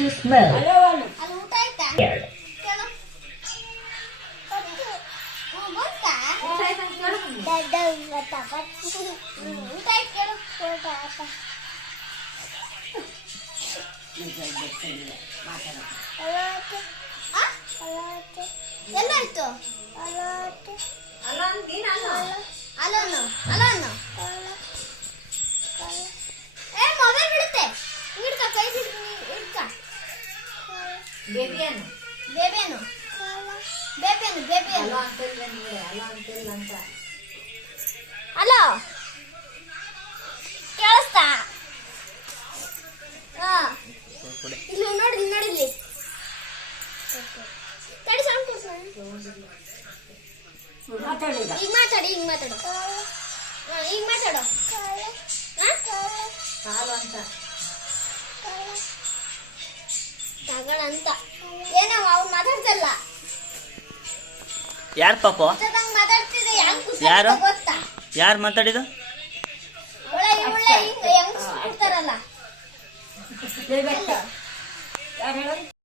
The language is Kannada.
you smell? ಅಲ್ಲಿ ಊಟ ಆಯ್ತಾ? Scared. ಕೇಳು. ಬಂತಾ? ಊಟ ಆಯ್ತಾ ಅಂತ ಕೇಳು. ಊಟ ಆಯ್ತು ಕೇಳು. ಎಲ್ಲಾಯ್ತು? ಅಲೋನು ಅಲೋನು ಏ ಮೊಬೈಲ್ ಬಿಡುತ್ತೆ ಹಿಡ್ಕ ಕೈ ಹಿಡ್ಕ ಬೇಬಿಯನು ಬೇಬಿಯನು ಬೇಬಿಯನು ಬೇಬಿಯನು ಹಲೋ ಕೇಳಿಸ್ತಾ ಇಲ್ಲಿ ನೋಡಿ ನೋಡಿಲ್ಲಿ ತಡಿ ಸೌಂಡ್ ಕೊಡ್ತೀನಿ ಈಗ ಮಾತಾಡು ಈಗ ಮಾತಾಡು ಈಗ ಮಾತಾಡು ಕಾಲು ಅಂತ ತಗಳಂತ ಏನೋ ಅವ್ನು ಮಾತಾಡ್ತಲ್ಲ ಯಾರು ಪಾಪ ಮಾತಾಡ್ತಿದ್ದೆ ಯಾರು ಗೊತ್ತಾ ಯಾರು ಮಾತಾಡಿದ್ದು ಒಳ್ಳೆ ಒಳ್ಳೆ ಹೆಂಗ್ ಕೊಡ್ತಾರಲ್ಲ